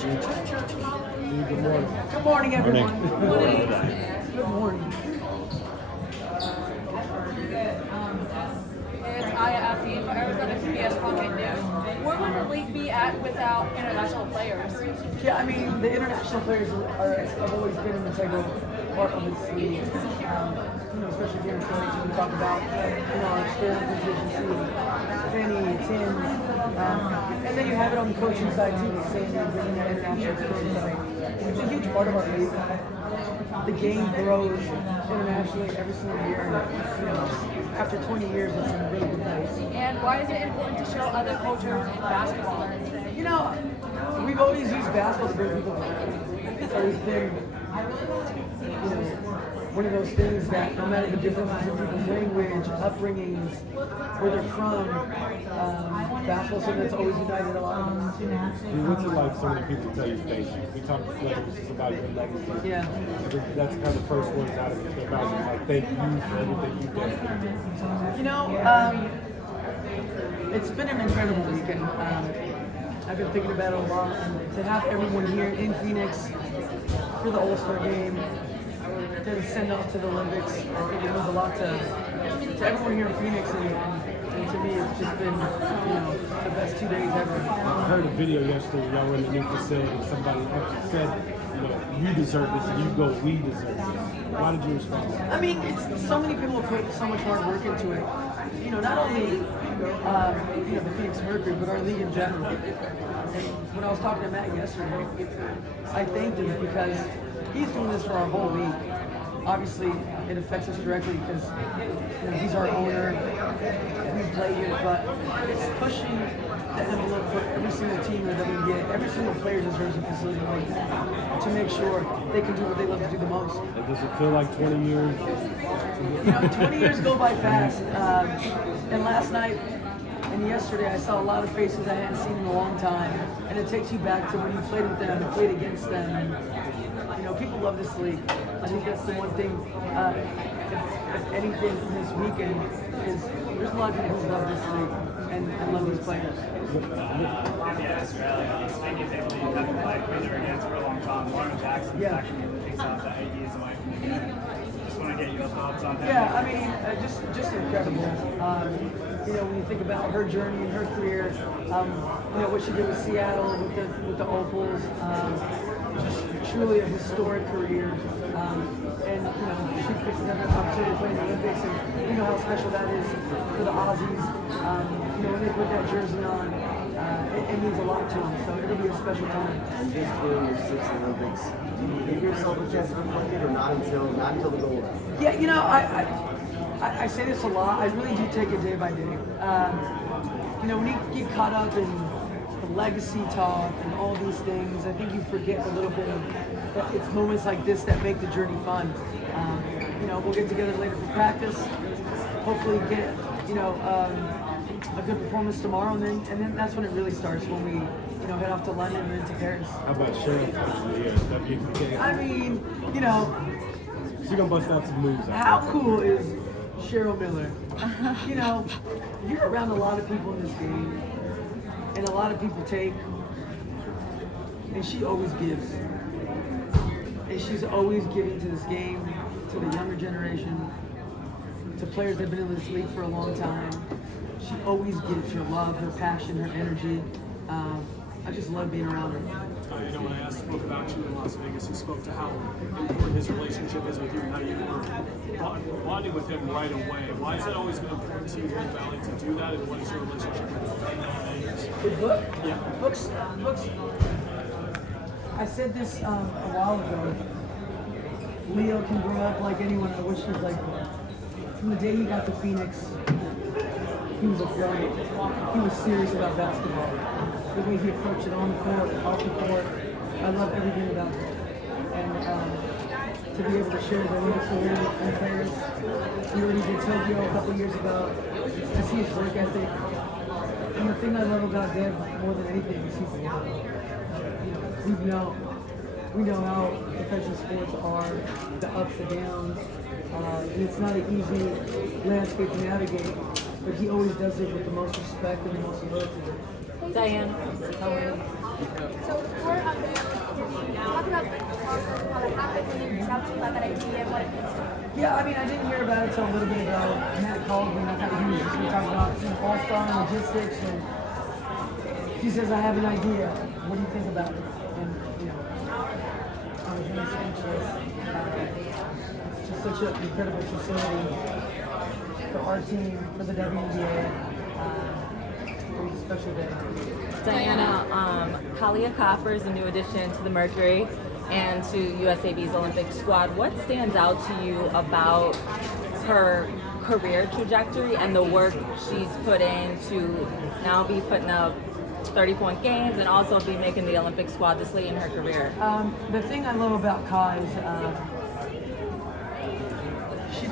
Good morning. Good morning, everyone. Morning. Good morning. It's Aya Abdi for Arizona PBS Rocket News. Where would the league be at without international players? Yeah, I mean, the international players have always been an integral part of this league. Especially here in Phoenix, when we talk about, our experimental agency, Penny, Tim, and then you have it on the coaching side too, the same thing, bringing that international coaching side. It's a huge part of our league. The game grows internationally every single year, and after 20 years, it's in a really good place. And why is it important to show other cultures in basketball? We've always used basketball to bring people together. It's always been, one of those things that no matter the differences in people's language, upbringings, where they're from, basketball is something that's always united a lot of us. What's it like so many people tell you thank you? We talked about your legacy. Yeah. That's kind of the first words out of your mouth. Like, thank you for everything you've done. It's been an incredible weekend. I've been thinking about it a lot, and to have everyone here in Phoenix for the All-Star game, then send off to the Olympics, I think it means a lot to everyone here in Phoenix, and to me it's just been, the best 2 days ever. I heard a video yesterday, y'all were in the new facility, somebody actually said, you deserve this, and you go, we deserve this. Why did you respond? I mean, it's so many people put so much hard work into it. Not only the Phoenix Mercury, but our league in general. And when I was talking to Matt yesterday, I thanked him because he's doing this for our whole league. Obviously, it affects us directly because he's our owner, we play here, but it's pushing the envelope for every single team in the WNBA. Every single player deserves a facility like that to make sure they can do what they love to do the most. And does it feel like 20 years? 20 years go by fast. And last night and yesterday, I saw a lot of faces I hadn't seen in a long time. And it takes you back to when you played with them and played against them. And, people love this league. I think that's the one thing, if anything from this weekend, is there's a lot of people who love this league and love these players. Australia, speaking of Italy, you haven't played with her against for a long time. Lauren Jackson back in the Olympics after 8 years away from the game. Just want to get your thoughts on that. Yeah, I mean, just incredible. When you think about her journey and her career, what she did with Seattle with the Opals, just truly a historic career. And she picks another opportunity to play in the Olympics, and you know how special that is for the Aussies. When they put that jersey on, it means a lot to them. So it'll be a special time. And just doing your sixth Olympics, do you give yourself a chance to reflect it, or not until the gold? Yeah, I say this a lot. I really do take it day by day. When you get caught up in the legacy talk and all these things, I think you forget a little bit of that it's moments like this that make the journey fun. We'll get together later for practice. Hopefully get, a good performance tomorrow, and then that's when it really starts, when we, head off to London and then to Paris. How about Sharon coming here? WNBA? I mean, She's gonna bust out some moves. how cool is Cheryl Miller? You're around a lot of people in this game, and a lot of people take, and she always gives. And she's always giving to this game, to the younger generation, to players that have been in this league for a long time. She always gives her love, her passion, her energy. I just love being around her. When I spoke about you in Las Vegas, he spoke to how important his relationship is with you, and how you were bonding with him right away. Why has that always been important to you in Valley to do that, and what is your relationship with him? With Book? Yeah. Books. I said this a while ago. Leo can grow up like anyone. I wish he was like from the day he got to Phoenix, he was a pro. He was serious about basketball. The way he approached it on the court, off the court, I love everything about him. And to be able to share the Olympics with him in Paris, we already did Tokyo a couple years ago, to see his work ethic. And the thing I love about Dev more than anything is he's we know how professional sports are, the ups and downs, and it's not an easy landscape to navigate, but he always does it with the most respect and the most humility. Diane. How are you? So we're talk to you about that idea and what it means to you? Yeah, I mean, I didn't hear about it until a little bit ago. Matt called me and I thought he was just going to talk about all-star and logistics, and he says, I have an idea. What do you think about it? And, I was really speechless. It's just such an incredible facility for our team, for the WNBA. It was a special day. Diana, Kalia Copper is a new addition to the Mercury and to USAB's Olympic squad. What stands out to you about her career trajectory and the work she's put in to now be putting up 30-point games and also be making the Olympic squad this late in her career? The thing I love about Kai is she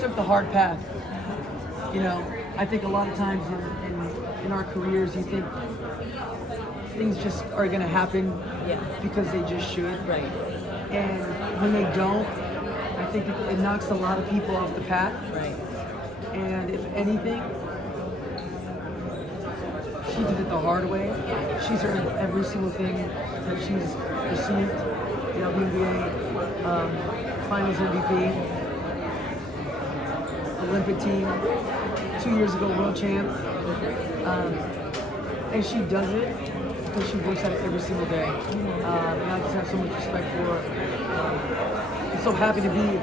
took the hard path. I think a lot of times in our careers, you think things just are going to happen because they just should. Right. And when they don't, I think it knocks a lot of people off the path. Right. And if anything, she did it the hard way. She's earned every single thing that she's received. WNBA Finals MVP, Olympic team, 2 years ago World Champ. And she does it because she works at it every single day. And I just have so much respect for her. I'm so happy to be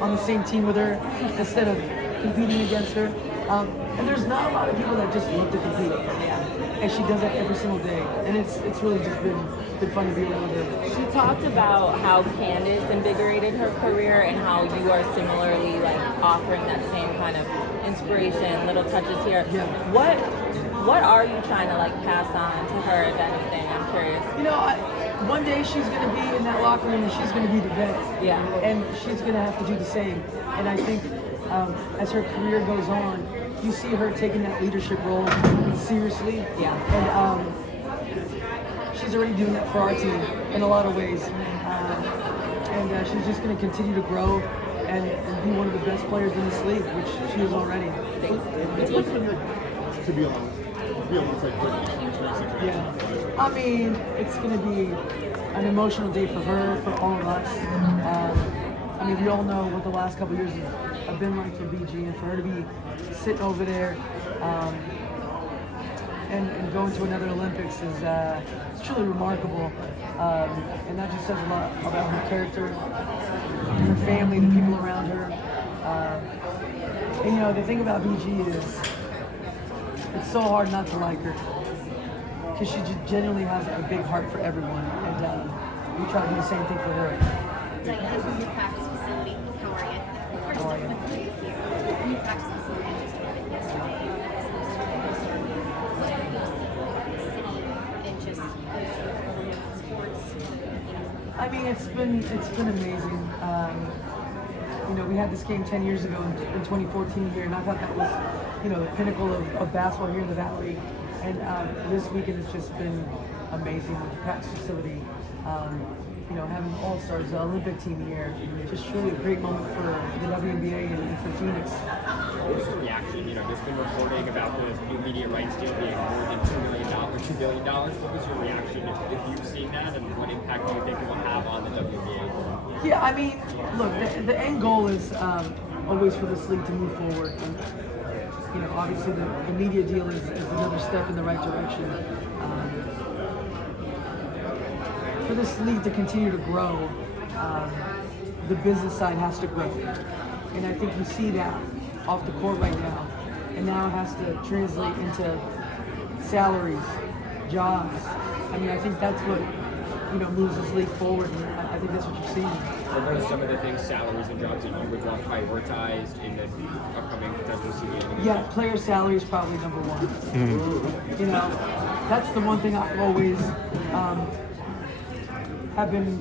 on the same team with her instead of competing against her. And there's not a lot of people that just love to compete. And she does that every single day. And it's really just been fun to be around her. She talked about how Candace invigorated her career and how you are similarly offering that same kind of inspiration, little touches here. Yeah. What are you trying to pass on to her, if anything? I'm curious. One day she's going to be in that locker room and she's going to be the vet. Yeah. And she's going to have to do the same. And I think as her career goes on, you see her taking that leadership role seriously. Yeah. And she's already doing that for our team in a lot of ways. And she's just going to continue to grow and be one of the best players in this league, which she is already. To be on this Yeah. I mean, it's going to be an emotional day for her, for all of us. I mean, we all know what the last couple of years have been like for BG, and for her to be sitting over there and going to another Olympics is it's truly remarkable. And that just says a lot about her character, her family, the people around her. And the thing about BG is it's so hard not to like her because she genuinely has a big heart for everyone, and we try to do the same thing for her. Diana, from your practice facility, how are you? How are you? From your practice facility, just yesterday, what have you seen about the city and just sports? I mean, it's been amazing. We had this game 10 years ago in 2014 here, and I thought that was, the pinnacle of basketball here in the Valley. And this weekend has just been amazing with the practice facility. Having all-stars, the Olympic team here, just truly a great moment for the WNBA and for Phoenix. What was your reaction? There's been reporting about the new media rights deal being more than $2 billion. What was your reaction if you've seen that, and what impact do you think it will have on the WNBA? Yeah, I mean, look, the end goal is always for this league to move forward. And, obviously the media deal is another step in the right direction. For this league to continue to grow, the business side has to grow. And I think you see that off the court right now. And now it has to translate into salaries, jobs. I mean, I think that's what, moves this league forward. And I think that's what you're seeing. What are some of the things, salaries and jobs, that you would want prioritized in the upcoming potential season? Yeah, player salary is probably number one. That's the one thing I've always have been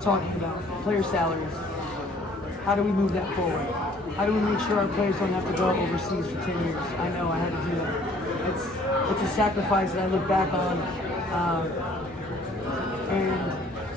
talking about, player salaries. How do we move that forward? How do we make sure our players don't have to go overseas for 10 years? I know I had to do that. It's a sacrifice that I look back on, and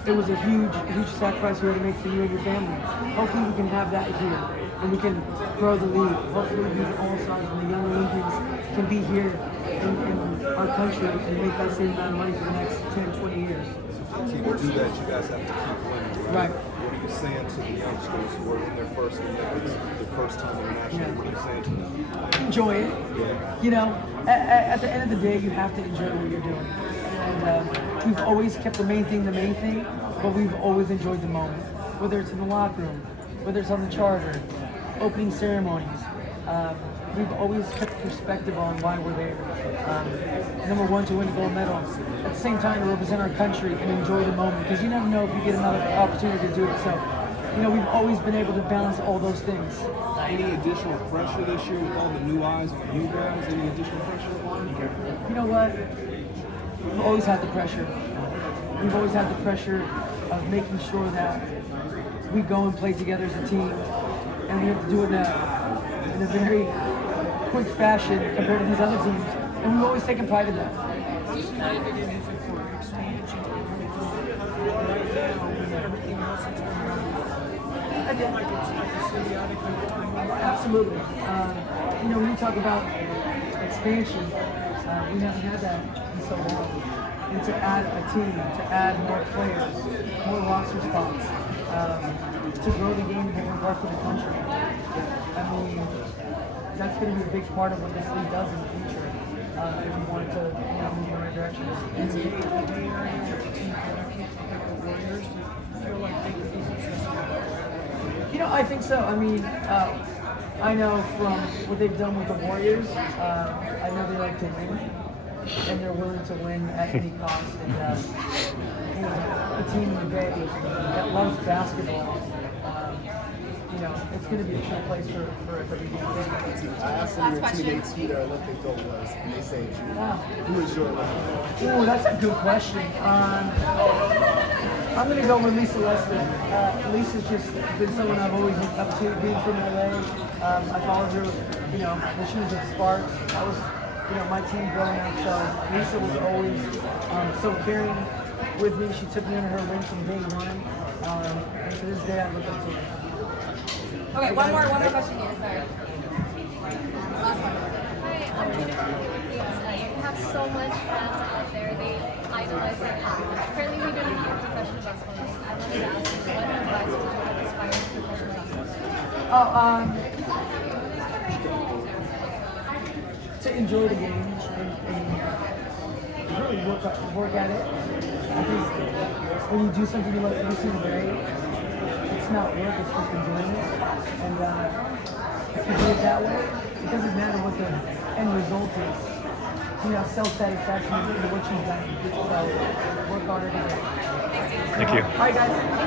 it was a huge sacrifice we had to make for you and your family. Hopefully we can have that here, and we can grow the league. Hopefully these all-stars and the young Olympians can be here in our country and make that same amount of money for the next 10, 20 years. to do that, you guys have to keep winning, right? Right. What are you saying to the youngsters who are in their first Olympics, their first time international? What are you saying to them? Enjoy it. Yeah. You know, at the end of the day, you have to enjoy what you're doing. And we've always kept the main thing, but we've always enjoyed the moment. Whether it's in the locker room, whether it's on the charter, opening ceremonies. We've always kept perspective on why we're there. Number one, to win a gold medal. At the same time, to represent our country and enjoy the moment, because you never know if you get another opportunity to do it. So, you know, we've always been able to balance all those things. Any additional pressure this year with all the new eyes on you guys? Any additional pressure? You know what? We've always had the pressure. We've always had the pressure of making sure that we go and play together as a team, and we have to do it in a very quick fashion compared to these other teams, and we've always taken pride in that. Absolutely. You know, when you talk about expansion, we haven't had that in so long. And to add a team, to add more players, more roster spots, to grow the game in different parts of the country. I mean, that's going to be a big part of what this league does in the future. If we want to move in the right direction. You know, I think so. I mean, I know from what they've done with the Warriors, I know they like to win, and they're willing to win at any cost. And you know, the team in the Bay that loves basketball, you know, it's going to be a true place for a WNBA. I asked some of your teammates who their Olympic goal was, and they say you. Who is your Olympic goal? Ooh, that's a good question. I'm going to go with Lisa Lester. Lisa's just been someone I've always looked up to, being from LA. I followed her, you know, when she was at Sparks. That was, you know, my team growing up. So Lisa was always so caring with me. She took me under her wing from day one. And to this day, I look up to her. Okay, one more question here. Sorry. Last one. Hi, I'm Jennifer from Olympian. You have so much fans out there. They idolize your athletes. Currently, we don't have professional basketball. I wanted to ask you, what advice would you have aspiring professional basketball? To enjoy the game and really work at it. I think when you do something you love every single day, it's not work, it's just enjoying it. And if you do it that way, it doesn't matter what the end result is. You have self-satisfaction in what you've done. So work hard every day. Thank you. All right, guys.